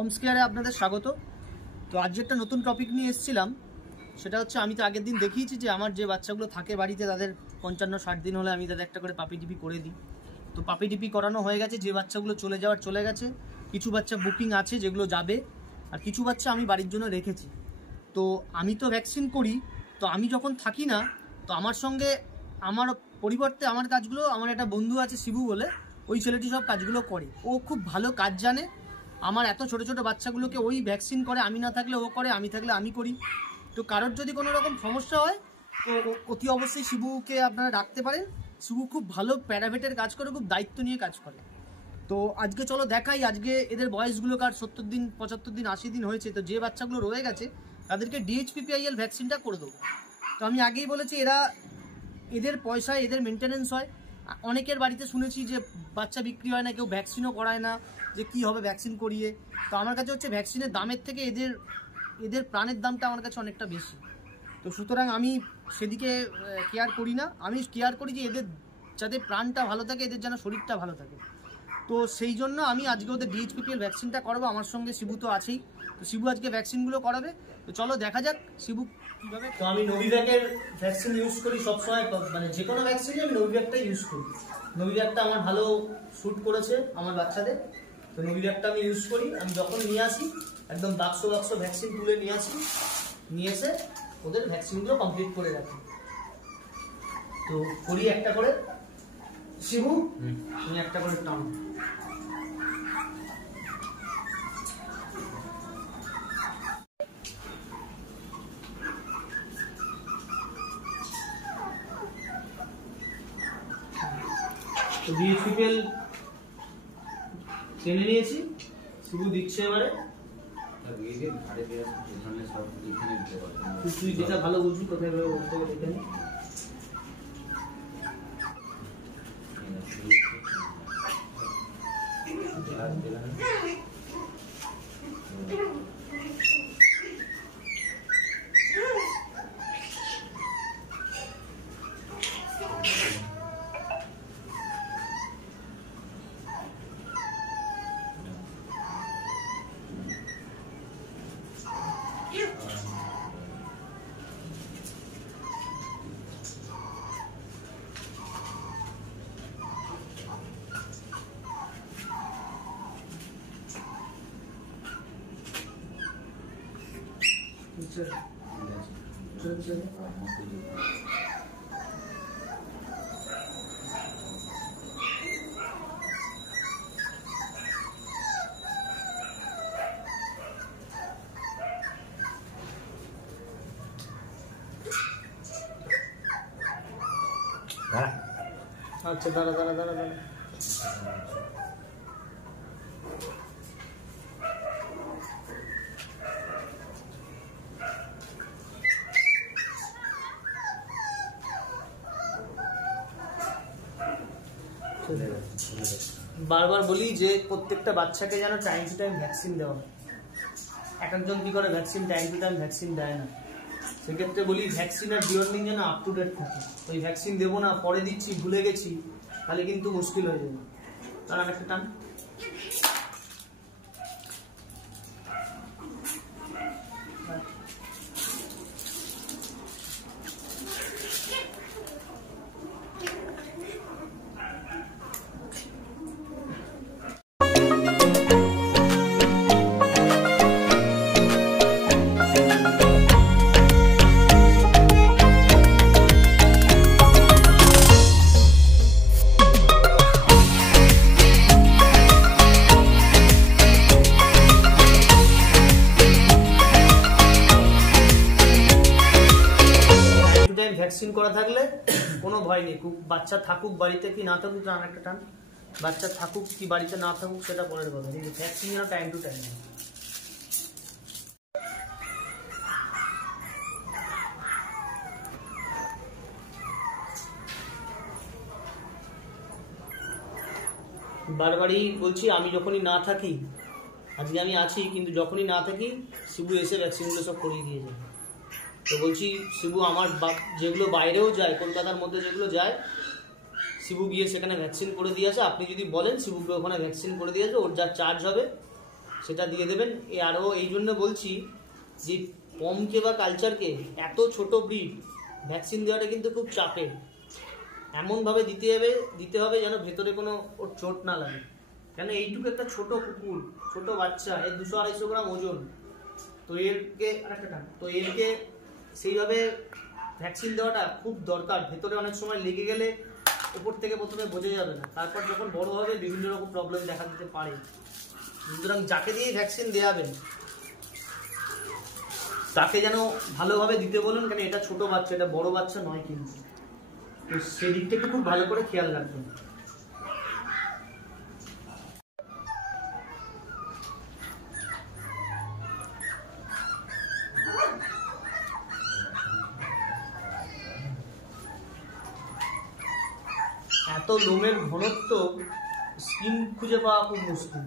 Moms কেয়ারে আপনাদের স্বাগত। তো আজ একটা নতুন টপিক নিয়ে এসেছিলাম, সেটা হচ্ছে আমি তো আগের দিন দেখিয়েছি যে আমার যে বাচ্চাগুলো থাকে বাড়িতে তাদের 55-60 দিন হলে আমি তাদের একটা করে পাপি ডিপি করে দিই। তো পাপি ডিপি করানো হয়ে গেছে, যে বাচ্চাগুলো চলে যাওয়ার চলে গেছে, কিছু বাচ্চা বুকিং আছে যেগুলো যাবে, আর কিছু বাচ্চা আমি বাড়ির জন্য রেখেছি। তো আমি তো ভ্যাকসিন করি, তো আমি যখন থাকি না, তো আমার সঙ্গে আমার পরিবর্তে আমার কাজগুলো আমার একটা বন্ধু আছে শিবু বলে, ওই ছেলেটি সব কাজগুলো করে। ও খুব ভালো কাজ জানে। আমার এত ছোট ছোট বাচ্চাগুলোকে ওই ভ্যাকসিন করে, আমি না থাকলে ও করে, আমি থাকলে আমি করি। তো কারোর যদি কোনো রকম সমস্যা হয় তো অতি অবশ্যই শিবুকে আপনারা রাখতে পারেন। শিবু খুব ভালো প্যারাভেটের কাজ করে, খুব দায়িত্ব নিয়ে কাজ করে। তো আজকে চলো দেখাই, আজকে এদের বয়সগুলো কার 70 দিন 75 দিন 80 দিন হয়েছে, তো যে বাচ্চাগুলো রয়ে গেছে তাদেরকে DHPPIL ভ্যাকসিনটা করে দেবো। তো আমি আগেই বলেছি এদের পয়সায় এদের মেনটেনেন্স হয়। অনেকের বাড়িতে শুনেছি যে বাচ্চা বিক্রি হয় না, কেউ ভ্যাকসিনও করায় না, যে কি হবে ভ্যাকসিন করিয়ে। তো আমার কাছে হচ্ছে ভ্যাকসিনের দামের থেকে এদের প্রাণের দামটা আমার কাছে অনেকটা বেশি। তো সুতরাং আমি সেদিকে কেয়ার করি না, আমি কেয়ার করি যে এদের যাতে প্রাণটা ভালো থাকে, এদের যেন শরীরটা ভালো থাকে। তো সেই জন্য আমি আজকে ওদের DHPPL ভ্যাকসিনটা করাবো। আমার সঙ্গে শিবু তো আছেই, তো শিবু আজকে ভ্যাকসিনগুলো করাবে। তো চলো দেখা যাক শিবু কীভাবে। তো আমি নোভিভ্যাকের ভ্যাকসিন ইউজ করি সবসময়, মানে যে কোনো ভ্যাকসিনই আমি নোভিভ্যাকটা ইউজ করি। নোভিভ্যাকটা আমার ভালো শ্যুট করেছে আমার বাচ্চাদের, তো নোভিভ্যাকটা আমি ইউজ করি। আমি যখন নিয়ে আসি একদম বাক্স ভ্যাকসিন তুলে নিয়ে আসি, নিয়ে এসে ওদের ভ্যাকসিনগুলো কমপ্লিট করে রাখি। তো করি একটা করে। শিবু তুমি একটা করে টানো। তো DHPPL টেনে নিয়েছি, শিবু দিচ্ছে এবারে। তুই যেটা ভালো বুঝবি কোথায় বলতে হবে এখানে। আচ্ছা দাঁড়া। বারবার বলি যে প্রত্যেকটা বাচ্চাকে যেন টাইম টু টাইম ভ্যাকসিন দেওয়া হয়। এক একজন কি করে vaccine time to time vaccine দেয় না, সেক্ষেত্রে বলি ভ্যাকসিনের ডিওর্নিং যেন আপ টু ডেট থাকে। ওই ভ্যাকসিন দেবো না, পরে দিচ্ছি, ভুলে গেছি, তাহলে কিন্তু মুশকিল হয়ে যাবে। তার একটা টান। ভ্যাকসিন করা থাকলে কোনো ভয় নেই, বাচ্চা থাকুক বাড়িতে কি না থাকুক, টান একটা টান। বাচ্চা থাকুক কি বাড়িতে না থাকুক সেটা পরের কথা, কিন্তু ভ্যাকসিন যেন টাইম টু টাইম। বারবারই বলছি, আমি যখনই না থাকি, আজকে আমি আছি কিন্তু যখনই না থাকি শিবু এসে ভ্যাকসিনগুলো সব করিয়ে দিয়ে যায়। তো বলছি শিবু আমার যেগুলো বাইরেও যায়, কলকাতার মধ্যে যেগুলো যায়, শিবু গিয়ে সেখানে ভ্যাকসিন করে দিয়ে আসে। আপনি যদি বলেন শিবুকে ওখানে ভ্যাকসিন করে দিয়ে আসবে, ওর যা চার্জ হবে সেটা দিয়ে দেবেন। আরও এই জন্য বলছি যে পমকে বা কালচারকে এত ছোট ব্রিড ভ্যাকসিন দেওয়াটা কিন্তু খুব চাপের। এমনভাবে দিতে হবে যেন ভেতরে কোনো ওর চোট না লাগে। কেন এইটুকু একটা ছোট কুকুর, ছোট বাচ্চা, এর 200-250 গ্রাম ওজন, তো এরকে সেইভাবে ভ্যাকসিন দেওয়াটা খুব দরকার। ভেতরে অনেক সময় লেগে গেলে উপর থেকে প্রথমে বোঝা যাবে না, তারপর যখন বড় হবে বিভিন্ন রকম প্রবলেম দেখা দিতে পারে। সুতরাং যাকে দিয়ে ভ্যাকসিন দেওয়াবেন তাকে যেন ভালোভাবে দিতে বলুন, কেন এটা ছোট বাচ্চা, এটা বড় বাচ্চা নয় কিন্তু। তো সেদিকটা একটু খুব ভালো করে খেয়াল রাখবেন। এত লোমের ঘনত্ব স্কিন খুঁজে পাওয়া খুব মুশকিল।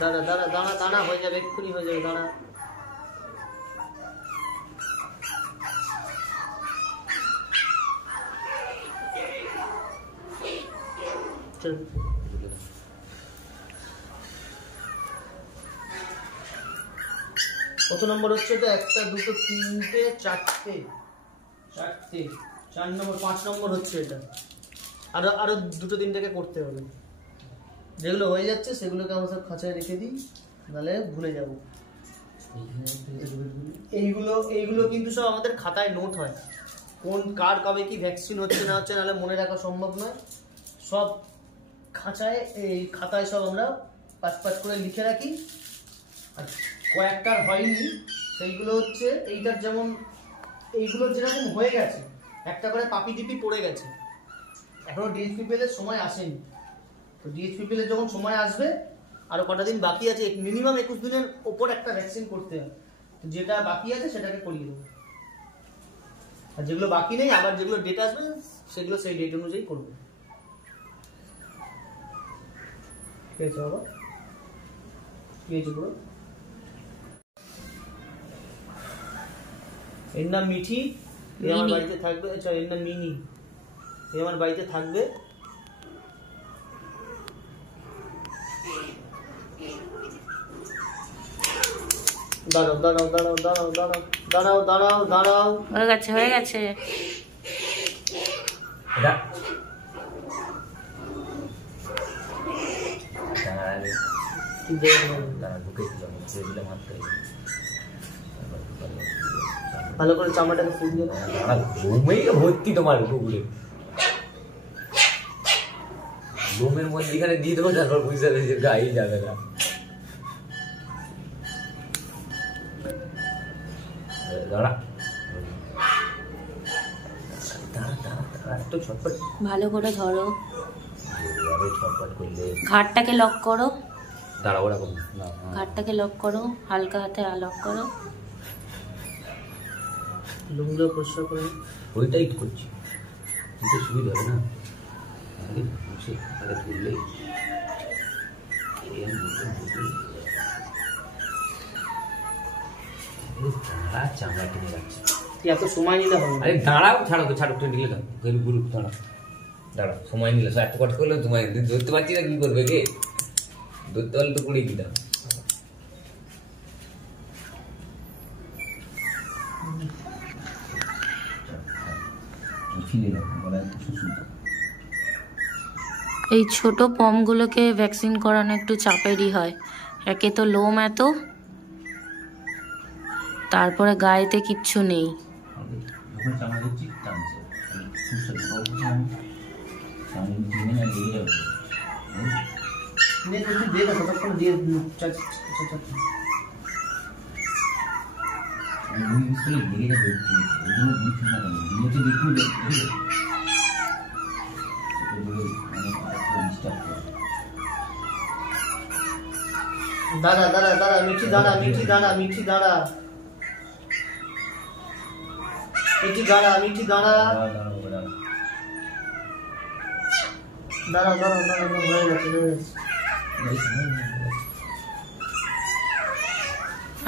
দাঁড়া দাঁড়া দাঁড়া দাঁড়া, হয়ে যাবে, এক্ষুনি হয়ে যাবে, দাঁড়া। কত নম্বর হচ্ছে এটা? 1 2 3 4 4 নম্বর, 5 নম্বর হচ্ছে এটা। আরো 2 3 করতে হবে। যেগুলো হয়ে যাচ্ছে সেগুলোকে আমরা সব খাঁচায় রেখে দিই, নাহলে ভুলে যাব। এইগুলো কিন্তু সব আমাদের খাতায় নোট হয়, কোন কার কবে কি ভ্যাকসিন হচ্ছে না হচ্ছে, নাহলে মনে রাখা সম্ভব নয়। সব খাতায় সব আমরা 5 করে লিখে রাখি। আর কয়েকটার হয়নি সেইগুলো হচ্ছে এইটার, যেমন এইগুলো যেরকম হয়ে গেছে, একটা করে পাপি টিপি পড়ে গেছে, এখনো ডিএইচপিপিএল এর সময় আসেনি। তো ডিএইচপিপিএল এর যখন সময় আসবে, আরো কটা দিন বাকি আছে, মিনিমাম 21 দিনের ওপর একটা ভ্যাকসিন করতে হবে। তো যেটা বাকি আছে সেটাকে করিয়ে দেবো, আর যেগুলো বাকি নেই আবার যেগুলো ডেট আসবে সেগুলো সেই ডেট অনুযায়ী করবো। ঠিক আছে বাবা, কি হয়েছে পুরো? এর নাম মিঠি, আমার বাড়িতে থাকবে। আচ্ছা, এর নাম মিনি, আমার বাড়িতে থাকবে। দাঁড়াও দাঁড়াও দাঁড়াও দাঁড়াও দাঁড়াও দাঁড়াও দাঁড়াও দাঁড়াও, হয়ে গেছে হয়ে গেছে। ভালো করে চামড়াটাকে ফুল দিয়ে ভর্তি তোমার কুকুরে লোমের মধ্যে এখানে দিয়ে দেবো, তারপর বুঝতে হবে যে গায়ে যাবে না। ভালো করে ধরো, ছটপট করলে ঘাটটাকে লক করো, দাঁড়াবো এরকম, ঘাটটাকে লক করো, হালকা হাতে লক করো। লুমগুলো পরিষ্কার করে ওইটাই করছি, কিন্তু সুবিধা হবে না তুললেই। চামড়া কিনে যাচ্ছে, এত সময় নিলে হবে? আরে দাঁড়াও, ছাড়ো তো, ছাড়ো, তুমি নিলে দাও, গুরু দাঁড়াও দাঁড়াও, সময় নিলে এত কষ্ট করলে তোমায় ধরতে পারছি না, কি করবে কে ধরতে পারলে তো কুড়িয়ে দিতাম। এই ছোট পমগুলোকে ভ্যাকসিন করানো একটু চাপেরই হয়, একে তো লোম এত, তারপরে গায়েতে কিচ্ছু নেই। দাঁড়া দাঁড়া দাঁড়া মিঠি, দাঁড়া মিঠি, দাঁড়া মিঠি, দাঁড়া মিঠি, দাঁড়া মিঠি, দাঁড়া। দাঁড়াও দাঁড়াও দাঁড়াও, হয়ে গেছে হয়ে গেছে।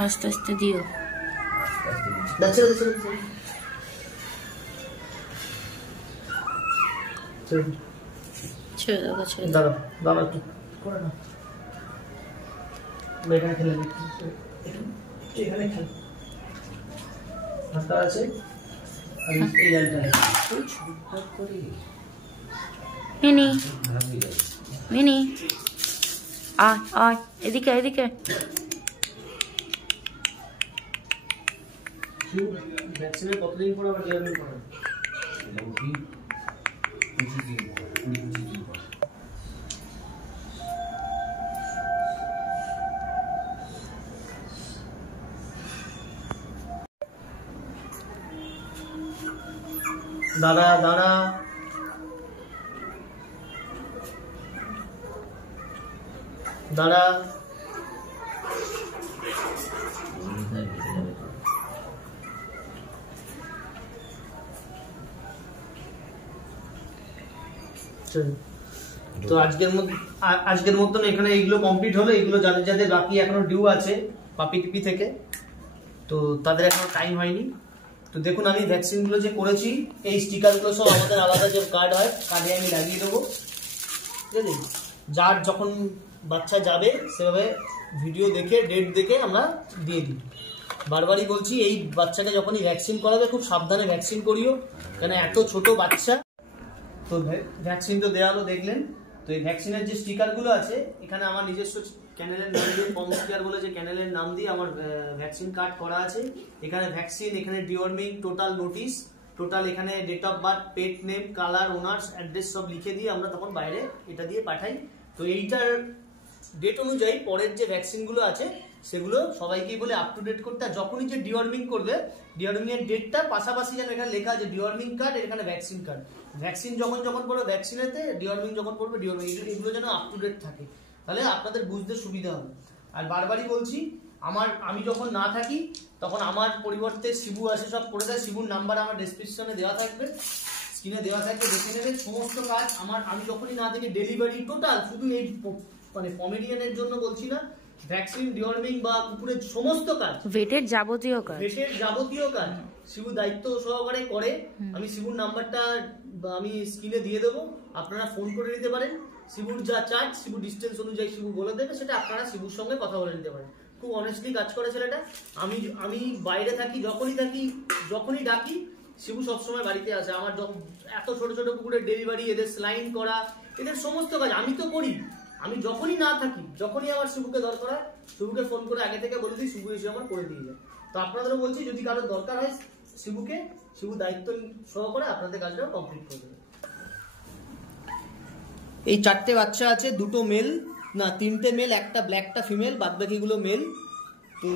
আস্তে আস্তে দিও। ছেড়ে দে ছেড়ে দে, ছেড়ে দে। ছেড়ে দাও ছেড়ে দাও। দাঁড়াও দাঁড়াও একটু করে না, এখানে খেলে নে, এখানে খেলে হাতটা আছে আর এই জালটা মিনি মিনি আয় আয় এদিকে এদিকে। ভ্যাকসিনের কতদিন পর আবার ডিওয়ার্মিং করেন? দাঁড়া দাঁড়া, দাঁড়া। তো আজকের মতন এখানে এইগুলো কমপ্লিট হলো। এগুলো যাদের যাদের বাকি এখনো ডিউ আছে পাপি টিপি থেকে, তো তাদের এখনো টাইম হয়নি। তো দেখুন আমি ভ্যাকসিনগুলো যে করেছি, এই স্টিকারগুলো সব আমাদের আলাদা যে কার্ড হয়, কার্ডে আমি লাগিয়ে দেবো, ঠিক আছে? যার যখন বাচ্চা যাবে সেভাবে ভিডিও দেখে ডেট দেখে আমরা দিয়ে দিই। বারবারই বলছি, এই বাচ্চাকে যখনই ভ্যাকসিন করাবে খুব সাবধানে ভ্যাকসিন করিও, কেন এত ছোট বাচ্চা। তো ভ্যাকসিন তো দেওয়া হলো দেখলেন। তো এই ভ্যাকসিনের যে স্টিকারগুলো আছে, এখানে আমার নিজস্ব ক্যানেলের নাম দিয়ে, পম স্টিকার বলে যে ক্যানেলের নাম দিয়ে আমার ভ্যাকসিন কার্ড করা আছে। এখানে ভ্যাকসিন, এখানে ডিওয়ার্মিং, টোটাল নোটিশ, টোটাল এখানে date of birth, pet name, colour, owners, address সব লিখে দিয়ে আমরা তখন বাইরে এটা দিয়ে পাঠাই। তো এইটার ডেট অনুযায়ী পরের যে ভ্যাকসিনগুলো আছে সেগুলো সবাইকেই বলে আপ টু ডেট করতে। আর যখনই যে ডিওয়ার্মিং করবে, ডিওয়ার্মিং এর ডেটটা পাশাপাশি যেন এখানে লেখা আছে ডিওয়ার্মিং কার্ড, এখানে ভ্যাকসিন কার্ড। ভ্যাকসিন যখন যখন পড়বে ভ্যাকসিনেতে, ডিওয়ার্মিং যখন পড়বে ডিওয়ার্মিং, এগুলো যেন আপ টু ডেট থাকে, তাহলে আপনাদের বুঝতে সুবিধা হবে। আর বারবারই বলছি, আমি যখন না থাকি তখন আমার পরিবর্তে শিবু আসে, সব করে দেয়। শিবুর নাম্বার আমার ডেসক্রিপশনে দেওয়া থাকবে, স্ক্রিনে দেওয়া থাকবে, দেখে নেবে। সমস্ত কাজ আমি যখনই না থাকি, ডেলিভারি টোটাল, শুধু এই মানে পমেরিয়ানের জন্য বলছি না, ভ্যাকসিন, ডিওয়ার্মিং বা কুকুরের সমস্ত কাজ, ভেটের যাবতীয় কাজ শিবু দায়িত্ব সহকারে করে। আমি শিবুর নাম্বারটা আমি স্ক্রিনে দিয়ে দেবো, আপনারা ফোন করে নিতে পারেন। শিবুর যা চার্জ, শিবু ডিস্টেন্স অনুযায়ী শিবু বলে দেবে, সেটা আপনারা শিবুর সঙ্গে কথা বলে নিতে পারেন। খুব অনেস্টলি কাজ করে ছেলেটা। আমি বাইরে থাকি, যখনই ডাকি, শিবু সবসময় বাড়িতে আসে। আমার এত ছোট ছোট কুকুরের ডেলিভারি, এদের স্লাইন করা, এদের সমস্ত কাজ আমি তো করি। আমি যখনই না থাকি, যখনই আমার শিবুকে দরকার হয়, শিবুকে ফোন করে আগে থেকে বলে দিই, শিবু এসে আমার করে দিয়ে যায়। তো আপনাদেরও বলছি, যদি কারোর দরকার হয় শিবু দায়িত্ব সহকারে আপনাদের কাজটা কমপ্লিট করে দেবে। এই 4টে বাচ্চা আছে, 2টো মেল, না 3টে মেল, একটা ব্ল্যাকটা ফিমেল, বাদ বাকিগুলো মেল। তো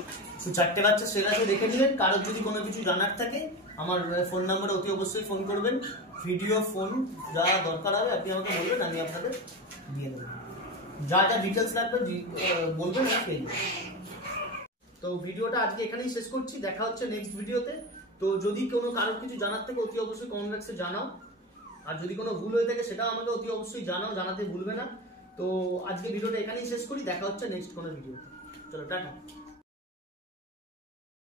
4টে বাচ্চা সেল আছে, দেখে নিলেন। কারোর যদি কোনো কিছু জানার থাকে, আমার ফোন নাম্বারে অতি অবশ্যই ফোন করবেন। ভিডিও, ফোন যা দরকার হবে আপনি আমাকে বলবেন, আমি আপনাদের দিয়ে দেবো। যা যা ডিটেলস লাগবে বলবেন, আমি পেয়ে যাবো। তো ভিডিওটা আজকে এখানেই শেষ করছি, দেখা হচ্ছে নেক্সট ভিডিওতে। তো যদি কারোর কিছু জানার থাকে অতি অবশ্যই কমেন্ট বক্সে জানাও। আর যদি কোনো ভুল হয়ে থাকে সেটাও আমাকে অতি অবশ্যই জানাও, জানাতে ভুলবে না। তো আজকে ভিডিওটা এখানেই শেষ করি, দেখা হচ্ছে নেক্সট কোনো ভিডিওতে। চলো টাটা।